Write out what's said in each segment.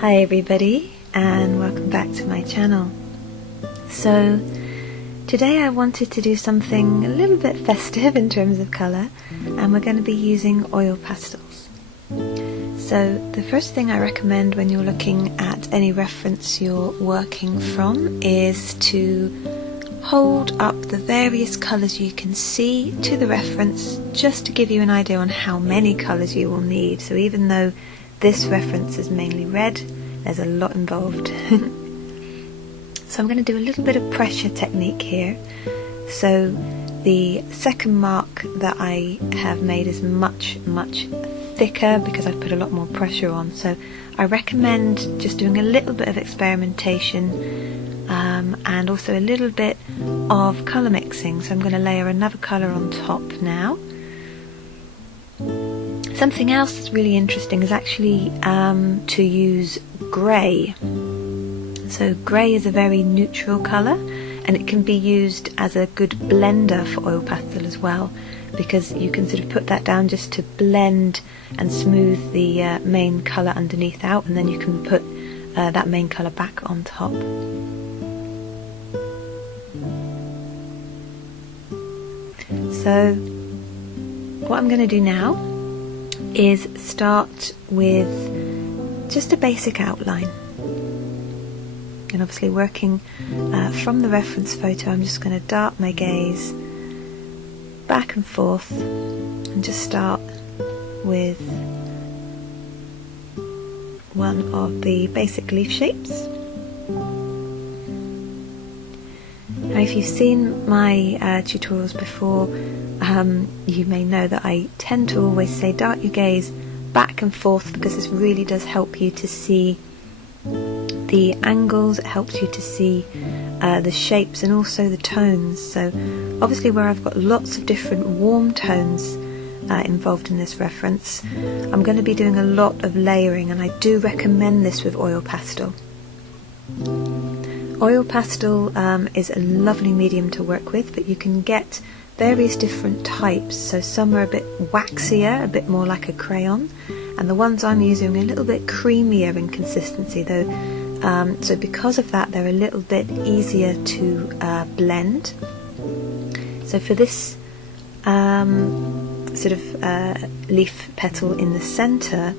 Hi everybody, and welcome back to my channel. So today I wanted to do something a little bit festive in terms of colour, and we're going to be using oil pastels. So the first thing I recommend when you're looking at any reference you're working from is to hold up the various colours you can see to the reference, just to give you an idea on how many colours you will need. So even though this reference is mainly red, there's a lot involved. So I'm going to do a little bit of pressure technique here. So the second mark that I have made is much thicker because I've put a lot more pressure on. So I recommend just doing a little bit of experimentation and also a little bit of colour mixing. So I'm going to layer another colour on top now. Something else that's really interesting is actually to use grey. So grey is a very neutral colour, and it can be used as a good blender for oil pastel as well, because you can sort of put that down just to blend and smooth the main colour underneath out, and then you can put that main colour back on top. So what I'm going to do now is start with just a basic outline, and obviously working from the reference photo, I'm just going to dart my gaze back and forth and just start with one of the basic leaf shapes. Now if you've seen my tutorials before, you may know that I tend to always say dart your gaze back and forth, because this really does help you to see the angles, it helps you to see the shapes and also the tones. So obviously where I've got lots of different warm tones involved in this reference, I'm going to be doing a lot of layering, and I do recommend this with oil pastel. Oil pastel is a lovely medium to work with, but you can get various different types. So some are a bit waxier, a bit more like a crayon, and the ones I'm using are a little bit creamier in consistency though. So because of that, they're a little bit easier to blend. So for this sort of leaf petal in the centre,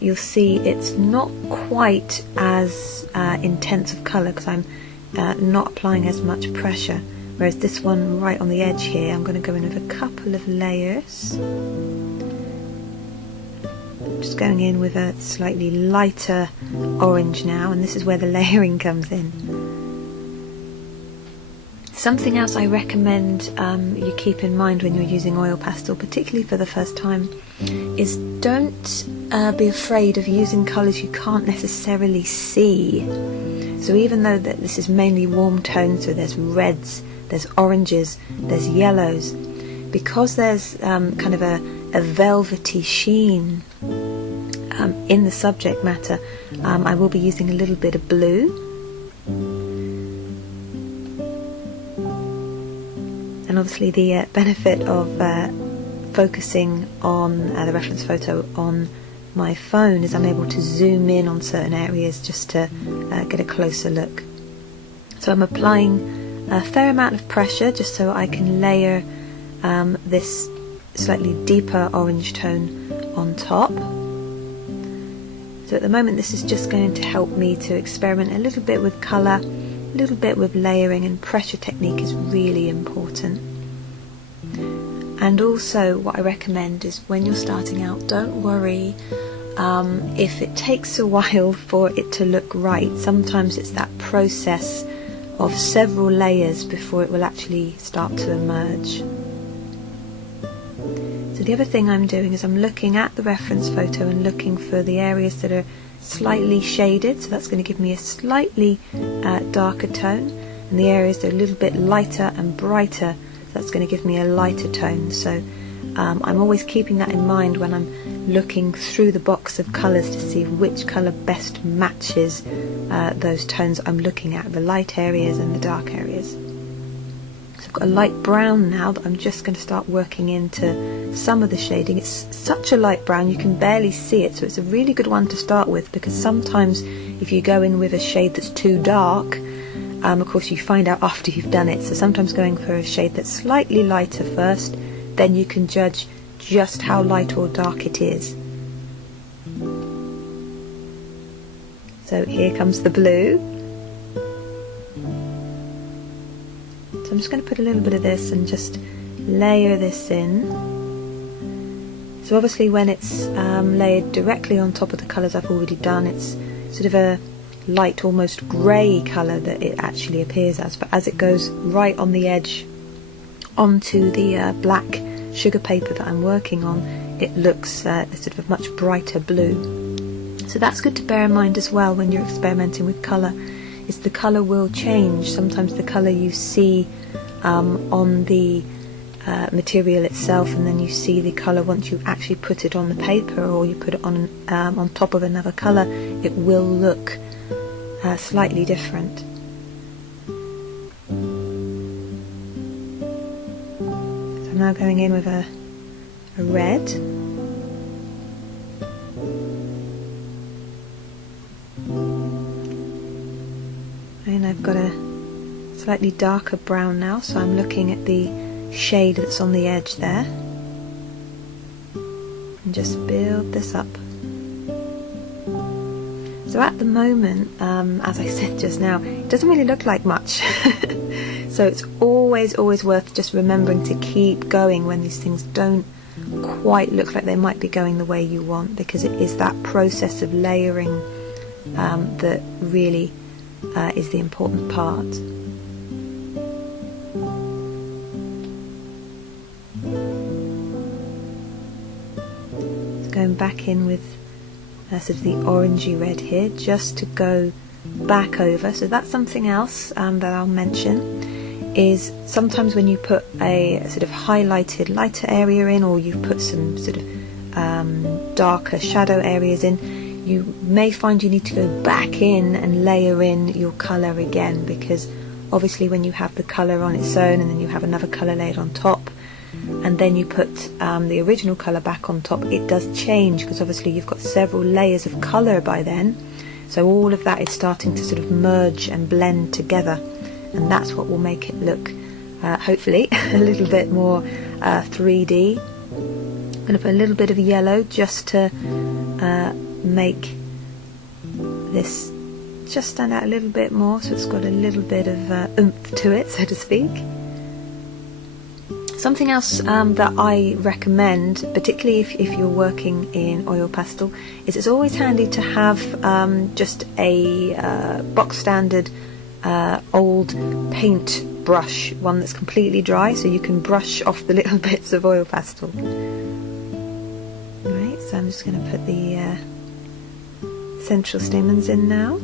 you'll see it's not quite as intense of colour because I'm not applying as much pressure, whereas this one right on the edge here, I'm going to go in with a couple of layers. Just going in with a slightly lighter orange now, and this is where the layering comes in. Something else I recommend you keep in mind when you're using oil pastel, particularly for the first time, is don't be afraid of using colours you can't necessarily see. So even though that this is mainly warm tones, so there's reds, there's oranges, there's yellows, because there's kind of a velvety sheen in the subject matter, I will be using a little bit of blue. And obviously the benefit of focusing on the reference photo on my phone is I'm able to zoom in on certain areas just to get a closer look. So I'm applying a fair amount of pressure just so I can layer this slightly deeper orange tone on top. So at the moment this is just going to help me to experiment a little bit with colour, a little bit with layering, and pressure technique is really important. And also what I recommend is when you're starting out, don't worry if it takes a while for it to look right. Sometimes it's that process of several layers before it will actually start to emerge. So the other thing I'm doing is I'm looking at the reference photo and looking for the areas that are slightly shaded, so that's going to give me a slightly darker tone, and the areas that are a little bit lighter and brighter, that's going to give me a lighter tone. So I'm always keeping that in mind when I'm looking through the box of colours to see which colour best matches those tones I'm looking at, the light areas and the dark areas. So I've got a light brown now that I'm just going to start working in to some of the shading. It's such a light brown you can barely see it, so it's a really good one to start with, because sometimes if you go in with a shade that's too dark, of course you find out after you've done it, so sometimes going for a shade that's slightly lighter first, then you can judge just how light or dark it is. So here comes the blue. So I'm just going to put a little bit of this and just layer this in. So obviously when it's layered directly on top of the colours I've already done, it's sort of a light, almost grey colour that it actually appears as, but as it goes right on the edge onto the black sugar paper that I'm working on, it looks sort of a much brighter blue. So that's good to bear in mind as well when you're experimenting with colour, is the colour will change. Sometimes the colour you see on the material itself, and then you see the colour once you actually put it on the paper, or you put it on top of another colour, it will look slightly different. So I'm now going in with a red. And I've got a slightly darker brown now, so I'm looking at the shade that's on the edge there and just build this up. So at the moment, as I said just now, it doesn't really look like much. So it's always worth just remembering to keep going when these things don't quite look like they might be going the way you want, because it is that process of layering that really is the important part. So going back in with sort of the orangey red here, just to go back over. So that's something else that I'll mention, is sometimes when you put a sort of highlighted lighter area in, or you've put some sort of darker shadow areas in, you may find you need to go back in and layer in your colour again, because obviously when you have the colour on its own and then you have another colour layered on top, and then you put the original colour back on top, it does change, because obviously you've got several layers of colour by then, so all of that is starting to sort of merge and blend together, and that's what will make it look hopefully a little bit more 3D. I'm going to put a little bit of yellow just to make this just stand out a little bit more, so it's got a little bit of oomph to it, so to speak. Something else that I recommend, particularly if you're working in oil pastel, is it's always handy to have just a box standard old paint brush, one that's completely dry, so you can brush off the little bits of oil pastel. Right, so I'm just going to put the central stamens in now.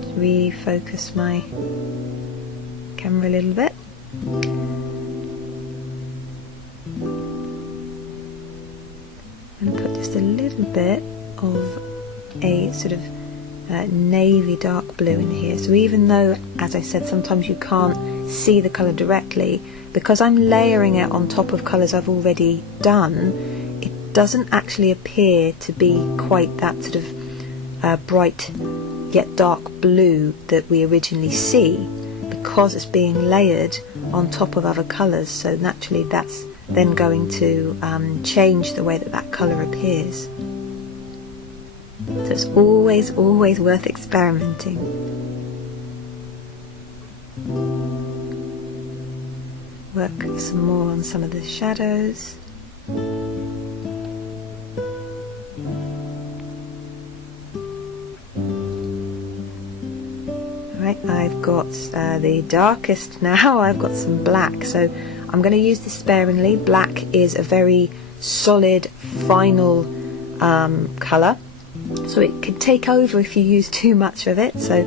Just refocus my camera a little bit. I'm going to put just a little bit of a sort of navy dark blue in here, so even though, as I said, sometimes you can't see the colour directly, because I'm layering it on top of colours I've already done, it doesn't actually appear to be quite that sort of bright yet dark blue that we originally see, because it's being layered on top of other colours, so naturally that's then going to change the way that that colour appears. So it's always worth experimenting. Work some more on some of the shadows. Right, I've got the darkest now. I've got some black, so I'm going to use this sparingly. Black is a very solid, final colour, so it can take over if you use too much of it. So,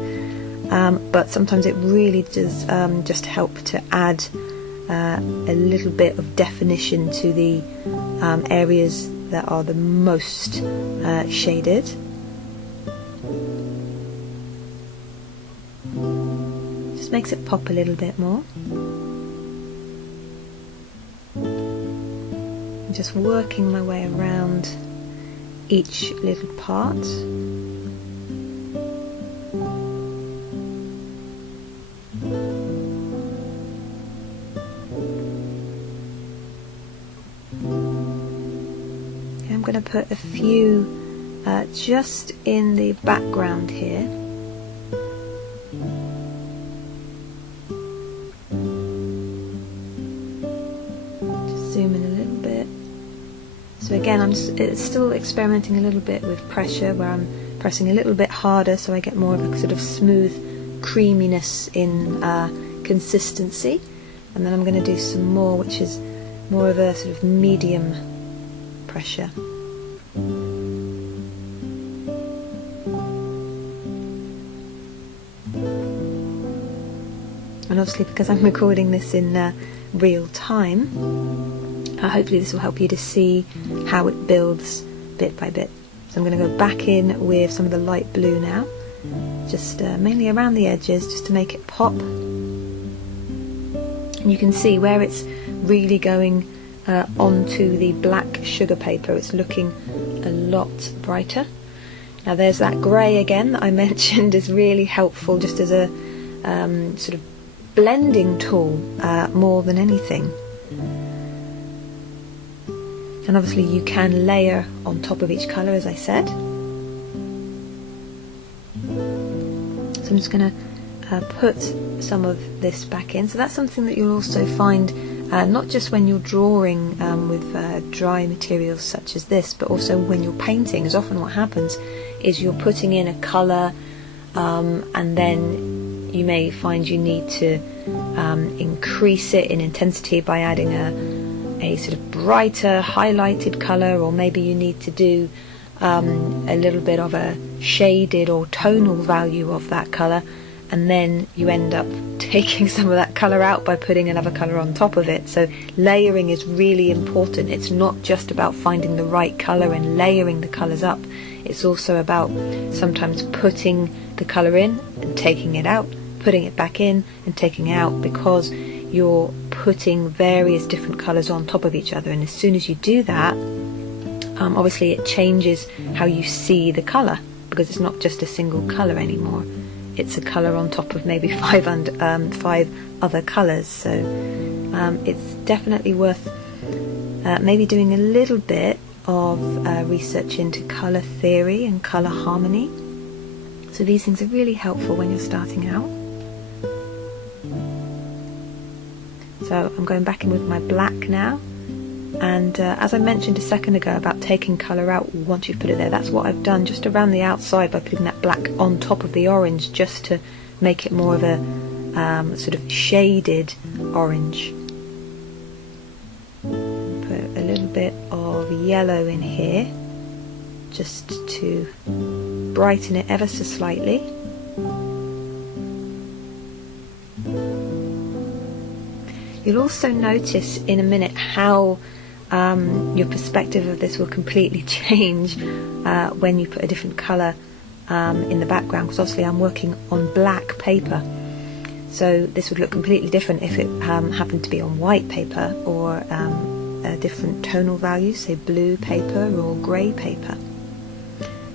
but sometimes it really does just help to add a little bit of definition to the areas that are the most shaded. just makes it pop a little bit more. I'm just working my way around each little part. I'm going to put a few just in the background here. Just zoom in a little bit. So again, it's still experimenting a little bit with pressure, where I'm pressing a little bit harder so I get more of a sort of smooth creaminess in consistency. And then I'm going to do some more, which is more of a sort of medium pressure. And obviously, because I'm recording this in real time, hopefully this will help you to see how it builds bit by bit. So I'm going to go back in with some of the light blue now, just mainly around the edges, just to make it pop. And you can see where it's really going onto the black sugar paper, it's looking a lot brighter. Now there's that grey again that I mentioned is really helpful just as a sort of blending tool more than anything. And obviously you can layer on top of each colour, as I said. So I'm just going to put some of this back in. So that's something that you'll also find not just when you're drawing with dry materials such as this, but also when you're painting. As often what happens is you're putting in a colour and then you may find you need to increase it in intensity by adding a sort of brighter highlighted colour, or maybe you need to do a little bit of a shaded or tonal value of that colour, and then you end up taking some of that colour out by putting another colour on top of it. So layering is really important. It's not just about finding the right colour and layering the colours up. It's also about sometimes putting the colour in and taking it out, putting it back in and taking it out, because you're putting various different colours on top of each other, and as soon as you do that, obviously it changes how you see the colour, because it's not just a single colour anymore, it's a colour on top of maybe five other colours. So it's definitely worth maybe doing a little bit of research into colour theory and colour harmony. So these things are really helpful when you're starting out. So I'm going back in with my black now, and as I mentioned a second ago about taking colour out once you've put it there, that's what I've done just around the outside by putting that black on top of the orange, just to make it more of a sort of shaded orange. Put a little bit of yellow in here just to brighten it ever so slightly. You'll also notice in a minute how your perspective of this will completely change when you put a different colour in the background, because obviously I'm working on black paper, so this would look completely different if it happened to be on white paper, or a different tonal value, say blue paper or grey paper.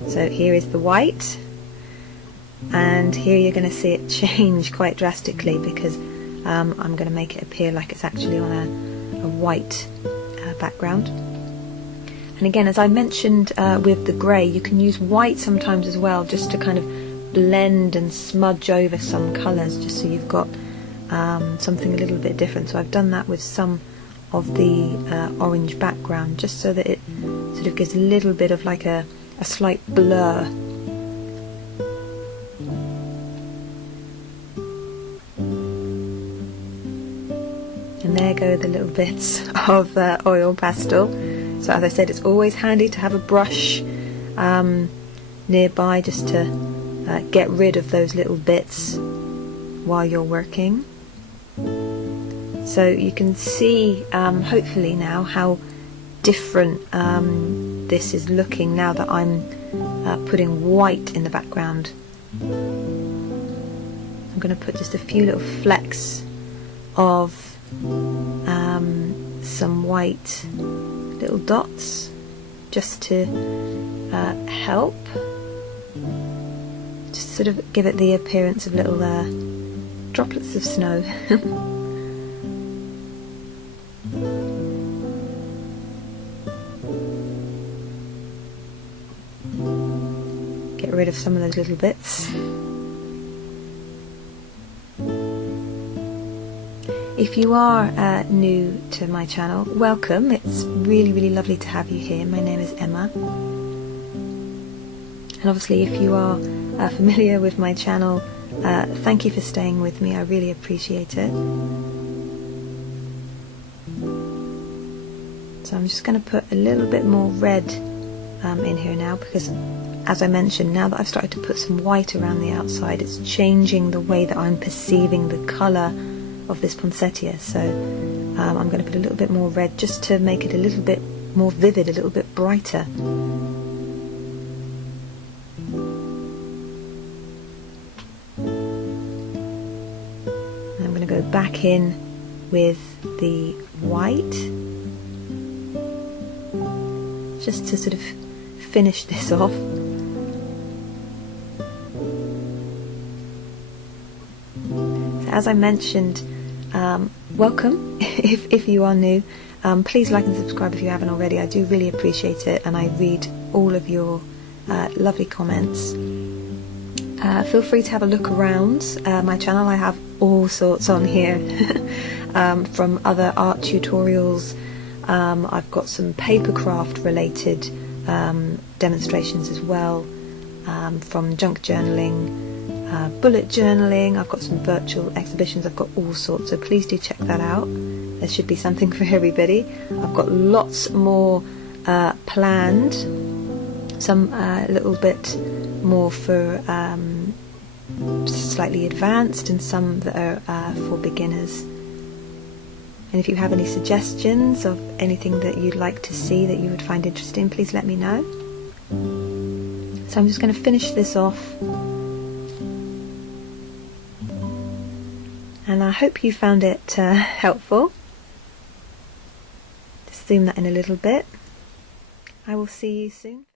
So here is the white, and here you're going to see it change quite drastically, because I'm going to make it appear like it's actually on a white background. And again, as I mentioned with the grey, you can use white sometimes as well, just to kind of blend and smudge over some colours, just so you've got something a little bit different. So I've done that with some of the orange background, just so that it sort of gives a little bit of like a slight blur. And there go the little bits of oil pastel. So as I said, it's always handy to have a brush nearby, just to get rid of those little bits while you're working. So you can see hopefully now how different this is looking now that I'm putting white in the background. I'm going to put just a few little flecks of some white little dots just to help, just sort of give it the appearance of little droplets of snow. Get rid of some of those little bits. If you are new to my channel, welcome. It's really lovely to have you here. My name is Emma. And obviously if you are familiar with my channel, thank you for staying with me. I really appreciate it. So I'm just going to put a little bit more red in here now, because as I mentioned, now that I've started to put some white around the outside, it's changing the way that I'm perceiving the colour of this poinsettia. So I'm going to put a little bit more red just to make it a little bit more vivid, a little bit brighter. And I'm going to go back in with the white just to sort of finish this off. So as I mentioned, welcome if you are new. Please like and subscribe if you haven't already. I do really appreciate it, and I read all of your lovely comments. Feel free to have a look around my channel. I have all sorts on here, from other art tutorials. I've got some papercraft related demonstrations as well, from junk journaling, bullet journaling. I've got some virtual exhibitions. I've got all sorts, so please do check that out. There should be something for everybody. I've got lots more planned, some a little bit more for slightly advanced, and some that are for beginners. And if you have any suggestions of anything that you'd like to see that you would find interesting, please let me know. So I'm just going to finish this off, and I hope you found it helpful. Just zoom that in a little bit. I will see you soon.